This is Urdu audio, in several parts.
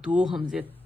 2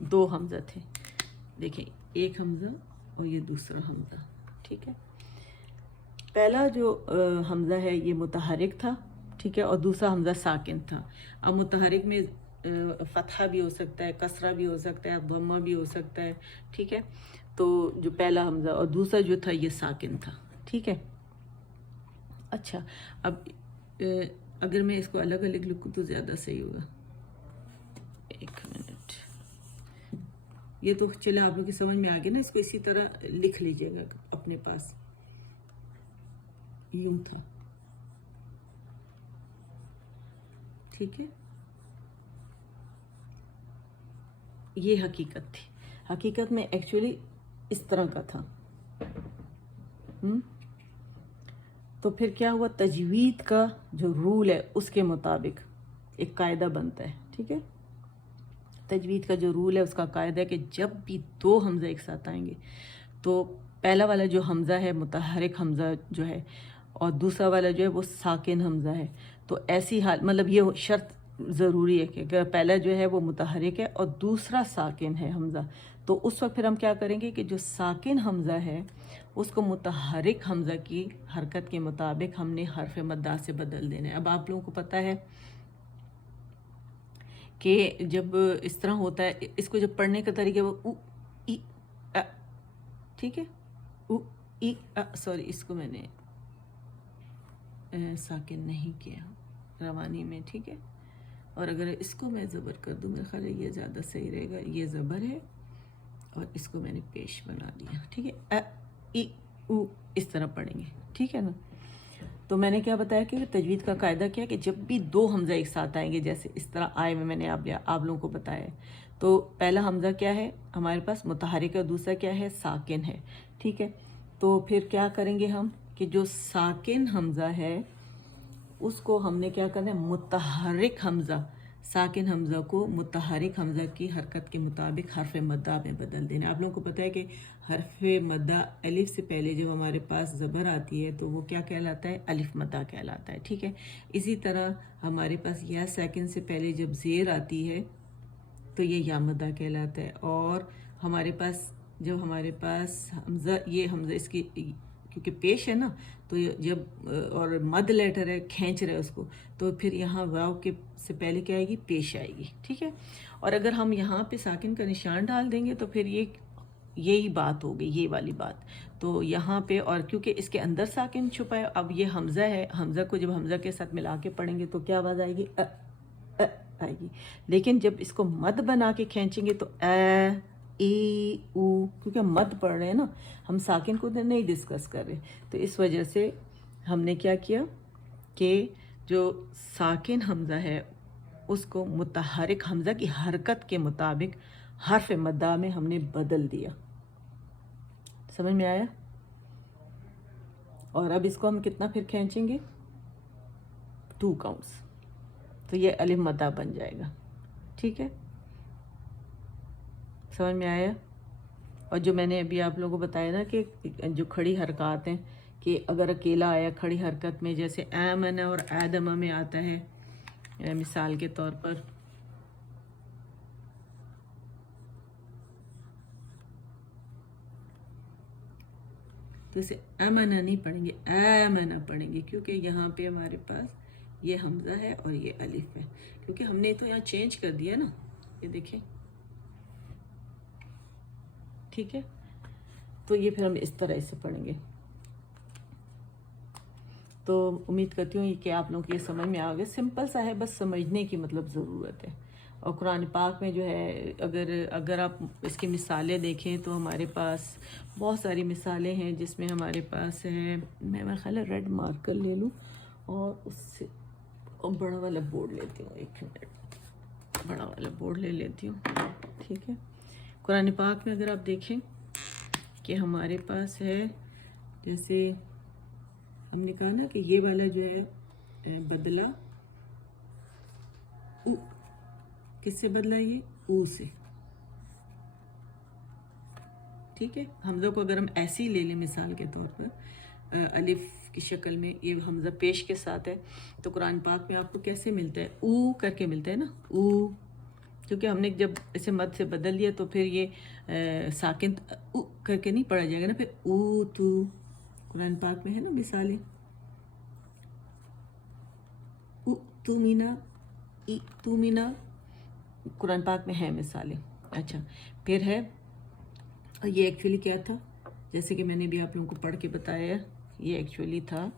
دو حمزہ تھے، دیکھیں ایک حمزہ اور یہ دوسرا حمزہ، ٹھیک ہے. پہلا جو حمزہ ہے یہ متحرک تھا، ٹھیک ہے، اور دوسرا حمزہ ساکن تھا. اب متحرک میں فتحہ بھی ہو سکتا ہے، کسرہ بھی ہو سکتا ہے، ضمہ بھی ہو سکتا ہے، ٹھیک ہے. تو جو پہلا حمزہ اور دوسرا جو تھا یہ ساکن تھا، ٹھیک ہے. اچھا اب اگر میں اس کو الگ الگ لکھوں تو زیادہ صحیح ہوگا. ایک منٹ، یہ تو چلے آپ لوگ کی سمجھ میں آ گیا نا. اس کو اسی طرح لکھ لیجئے گا اپنے پاس. یوں تھا، ٹھیک ہے. یہ حقیقت تھی. حقیقت میں ایکچولی اس طرح کا تھا. تو پھر کیا ہوا، تجوید کا جو رول ہے اس کے مطابق ایک قاعدہ بنتا ہے، ٹھیک ہے. تجوید کا جو رول ہے اس کا قاعدہ ہے کہ جب بھی دو حمزہ ایک ساتھ آئیں گے تو پہلا والا جو حمزہ ہے متحرک حمزہ جو ہے، اور دوسرا والا جو ہے وہ ساکن حمزہ ہے. تو ایسی حال مطلب یہ شرط ضروری ہے کہ اگر پہلا جو ہے وہ متحرک ہے اور دوسرا ساکن ہے حمزہ، تو اس وقت پھر ہم کیا کریں گے کہ جو ساکن حمزہ ہے اس کو متحرک حمزہ کی حرکت کے مطابق ہم نے حرف مدہ سے بدل دینا ہے. اب آپ لوگوں کو پتہ ہے کہ جب اس طرح ہوتا ہے، اس کو جب پڑھنے کا طریقہ وہ او ای ا، ٹھیک ہے، او ای ا. سوری، اس کو میں نے ساکن نہیں کیا روانی میں، ٹھیک ہے. اور اگر اس کو میں زبر کر دوں میرا خیال ہے یہ زیادہ صحیح رہے گا. یہ زبر ہے اور اس کو میں نے پیش بنا دیا، ٹھیک ہے. ا ای او اس طرح پڑھیں گے، ٹھیک ہے نا. تو میں نے کیا بتایا کہ تجوید کا قاعدہ کیا کہ جب بھی دو حمزہ ایک ساتھ آئیں گے جیسے اس طرح آئے میں نے آپ لوگوں کو بتایا، تو پہلا حمزہ کیا ہے ہمارے پاس متحرک ہے، دوسرا کیا ہے ساکن ہے، ٹھیک ہے. تو پھر کیا کریں گے ہم کہ جو ساکن حمزہ ہے اس کو ہم نے کیا کرنا ہے متحرک حمزہ، ساکن حمزہ کو متحرک حمزہ کی حرکت کے مطابق حرف مدہ میں بدل دینا. آپ لوگوں کو پتہ ہے کہ حرف مدہ الف سے پہلے جب ہمارے پاس زبر آتی ہے تو وہ کیا کہلاتا ہے، الف مدہ کہلاتا ہے، ٹھیک ہے. اسی طرح ہمارے پاس یا ساکن سے پہلے جب زیر آتی ہے تو یہ یا مدہ کہلاتا ہے. اور ہمارے پاس جب ہمارے پاس حمزہ، یہ حمزہ اس کی کیونکہ پیش ہے نا، تو جب اور مد لیٹر ہے کھینچ رہے اس کو، تو پھر یہاں واو کے سے پہلے کیا آئے گی، پیش آئے گی، ٹھیک ہے. اور اگر ہم یہاں پہ ساکن کا نشان ڈال دیں گے تو پھر یہی بات ہوگی، یہ والی بات. تو یہاں پہ اور کیونکہ اس کے اندر ساکن چھپا ہے، اب یہ حمزہ ہے، حمزہ کو جب حمزہ کے ساتھ ملا کے پڑھیں گے تو کیا آواز آئے گی، آئے گی. لیکن جب اس کو مد بنا کے کھینچیں گے تو ای او، کیونکہ مد پڑھ رہے ہیں نا، ہم ساکن کو نہیں ڈسکس کر رہے. تو اس وجہ سے ہم نے کیا کیا کہ جو ساکن حمزہ ہے اس کو متحرک حمزہ کی حرکت کے مطابق حرف مدہ میں ہم نے بدل دیا. سمجھ میں آیا؟ اور اب اس کو ہم کتنا پھر کھینچیں گے، 2 کاؤنٹس، تو یہ الف مدہ بن جائے گا، ٹھیک ہے. سمجھ میں آیا؟ اور جو میں نے ابھی آپ لوگوں کو بتایا نا کہ جو کھڑی حرکات ہیں کہ اگر اکیلا آیا کھڑی حرکت میں، جیسے آمن اور آدم میں آتا ہے مثال کے طور پر، تو اسے آمنہ نہیں پڑھیں گے، آمنہ پڑھیں گے، کیونکہ یہاں پہ ہمارے پاس یہ حمزہ ہے اور یہ الف ہے، کیونکہ ہم نے تو یہاں چینج کر دیا نا، یہ دیکھیں، ٹھیک ہے. تو یہ پھر ہم اس طرح سے پڑھیں گے. تو امید کرتی ہوں کہ آپ لوگوں کو یہ سمجھ میں آ گیا. سمپل سا ہے، بس سمجھنے کی مطلب ضرورت ہے. اور قرآن پاک میں جو ہے اگر آپ اس کی مثالیں دیکھیں تو ہمارے پاس بہت ساری مثالیں ہیں جس میں ہمارے پاس ہے، میں میرا خیال ہے ریڈ مارکر لے لوں اور اس سے بڑا والا بورڈ لیتی ہوں، ایک منٹ، بڑا والا بورڈ لے لیتی ہوں، ٹھیک ہے. قرآن پاک میں اگر آپ دیکھیں کہ ہمارے پاس ہے، جیسے ہم نے کہا نا کہ یہ والا جو ہے بدلہ او، کس سے بدلا، یہ او سے، ٹھیک ہے. حمزہ کو اگر ہم ایسے ہی لے لیں مثال کے طور پر الف کی شکل میں، یہ حمزہ پیش کے ساتھ ہے، تو قرآن پاک میں آپ کو کیسے ملتا ہے، او کر کے ملتا ہے نا، او. کیونکہ ہم نے جب اسے مد سے بدل دیا تو پھر یہ ساکن او کر کے نہیں پڑھا جائے گا نا، پھر او تو قرآن پاک میں ہے نا مثالیں، او تو مینا، ای تو مینا، قرآن پاک میں ہے مثالیں. اچھا پھر ہے یہ ایکچولی کیا تھا، جیسے کہ میں نے بھی آپ لوگوں کو پڑھ کے بتایا، یہ ایکچولی تھا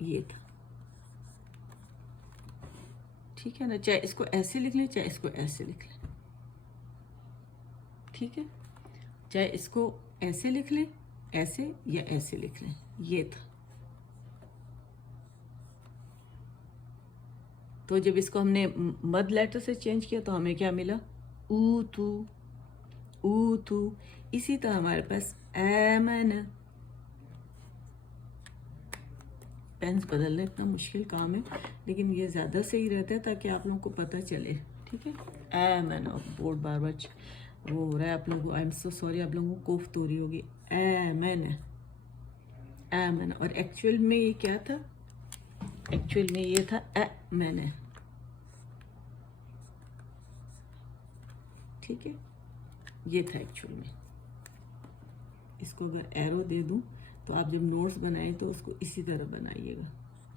یہ تھا، ٹھیک ہے نا، چاہے اس کو ایسے لکھ لیں چاہے اس کو ایسے لکھ لیں، ٹھیک ہے، چاہے اس کو ایسے لکھ لیں ایسے یا ایسے لکھ لیں، یہ تھا. تو جب اس کو ہم نے مد لیٹر سے چینج کیا تو ہمیں کیا ملا، او تو، او تو. اسی طرح ہمارے پاس ایمن، پینس بدلنا اتنا مشکل کام ہے لیکن یہ زیادہ صحیح رہتا ہے تاکہ آپ لوگوں کو پتہ چلے، ٹھیک ہے. ایمن، اور بورڈ بار بار وہ ہو رہا ہے آپ لوگوں کو، آئی ایم سو سوری، آپ لوگوں کو کوفت ہو رہی ہوگی. ایمن، ایمن، اور ایکچوئل میں یہ کیا تھا، ایکچوئل میں یہ تھا ایمن، ٹھیک ہے، یہ تھا ایکچوئل میں. اس کو اگر ایرو دے دوں تو آپ جب نوٹس بنائیں تو اس کو اسی طرح بنائیے گا،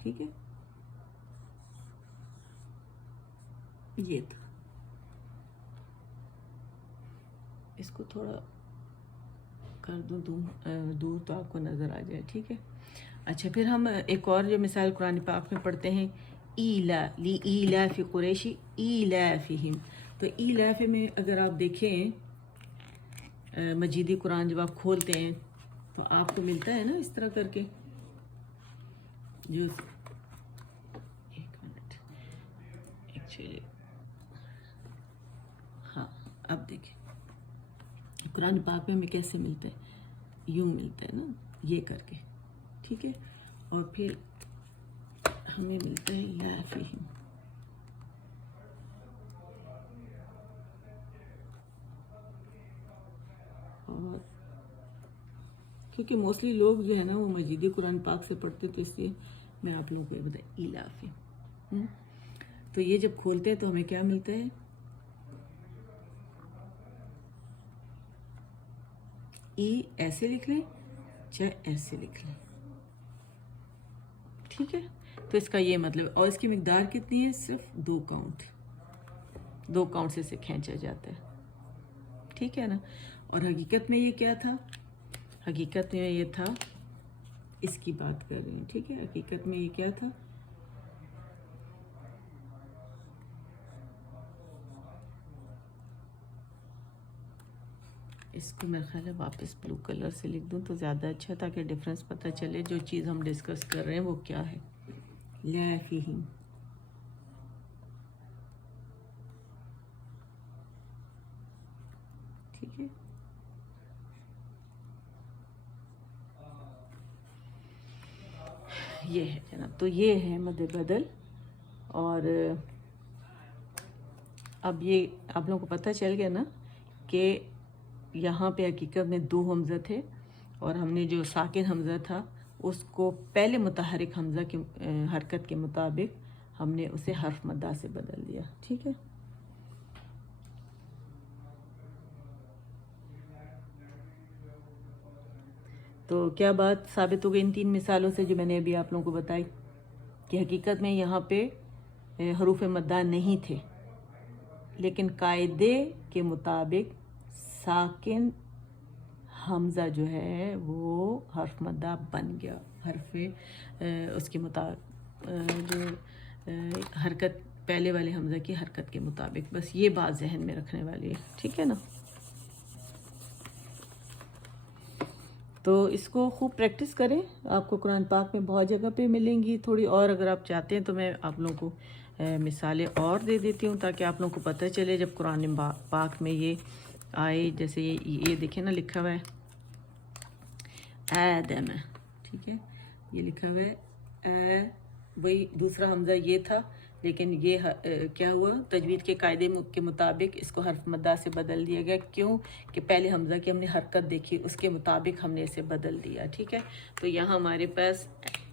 ٹھیک ہے. یہ تھا، اس کو تھوڑا کر دوں دور تو آپ کو نظر آ جائے، ٹھیک ہے. اچھا پھر ہم ایک اور جو مثال قرآن پاک میں پڑھتے ہیں، ایلا لی ایلاف قریشی ایلافہم. تو ایلاف میں اگر آپ دیکھیں مجیدی قرآن جب آپ کھولتے ہیں تو آپ کو ملتا ہے نا اس طرح کر کے، جو ایک منٹ ایکچولی، ہاں اب دیکھیں قرآن پاک میں ہمیں کیسے ملتا ہے، یوں ملتا ہے نا یہ کر کے، ٹھیک ہے. اور پھر ہمیں ملتا ہے لافہم، اور کیونکہ موسٹلی لوگ جو ہے نا وہ مجیدی قرآن پاک سے پڑھتے تو اس لیے میں آپ لوگوں کو یہ بتایا ایلافہم. تو یہ جب کھولتے ہیں تو ہمیں کیا ملتا ہے، ای ایسے لکھ لیں چاہے ایسے لکھ لیں، ٹھیک ہے. تو اس کا یہ مطلب، اور اس کی مقدار کتنی ہے، صرف 2 کاؤنٹ، 2 کاؤنٹ سے اسے کھینچا جاتا ہے، ٹھیک ہے نا. اور حقیقت میں یہ کیا تھا، حقیقت میں یہ تھا، اس کی بات کر رہی ہوں، ٹھیک ہے. حقیقت میں یہ کیا تھا، اس کو میرا خیال ہے واپس بلو کلر سے لکھ دوں تو زیادہ اچھا، تاکہ ڈفرینس پتہ چلے جو چیز ہم ڈسکس کر رہے ہیں وہ کیا ہے. لافہم، ٹھیک ہے. یہ ہے جناب، تو یہ ہے مد بدل. اور اب یہ آپ لوگوں کو پتہ چل گیا نا کہ یہاں پہ حقیقت میں 2 حمزہ تھے، اور ہم نے جو ساکن حمزہ تھا اس کو پہلے متحرک حمزہ کی حرکت کے مطابق ہم نے اسے حرف مدہ سے بدل دیا، ٹھیک ہے. تو کیا بات ثابت ہو گئی ان 3 مثالوں سے جو میں نے ابھی آپ لوگوں کو بتائی، کہ حقیقت میں یہاں پہ حروف مدہ نہیں تھے، لیکن قاعدے کے مطابق ساکن حمزہ جو ہے وہ حرف مدہ بن گیا، حرف اس کے مطابق جو حرکت پہلے والے حمزہ کی حرکت کے مطابق. بس یہ بات ذہن میں رکھنے والی ہے، ٹھیک ہے نا. تو اس کو خوب پریکٹس کریں، آپ کو قرآن پاک میں بہت جگہ پہ ملیں گی. تھوڑی اور اگر آپ چاہتے ہیں تو میں آپ لوگوں کو مثالیں اور دے دیتی ہوں تاکہ آپ لوگوں کو پتہ چلے جب قرآن پاک میں یہ آئے. جیسے یہ دیکھیں نا لکھا ہوا ہے آدم، ٹھیک ہے، یہ لکھا ہوا ہے وہی دوسرا حمزہ یہ تھا، لیکن یہ کیا ہوا، تجوید کے قاعدے کے مطابق اس کو حرف مدہ سے بدل دیا گیا. کیوں کہ پہلے حمزہ کی ہم نے حرکت دیکھی، اس کے مطابق ہم نے اسے بدل دیا، ٹھیک ہے. تو یہاں ہمارے پاس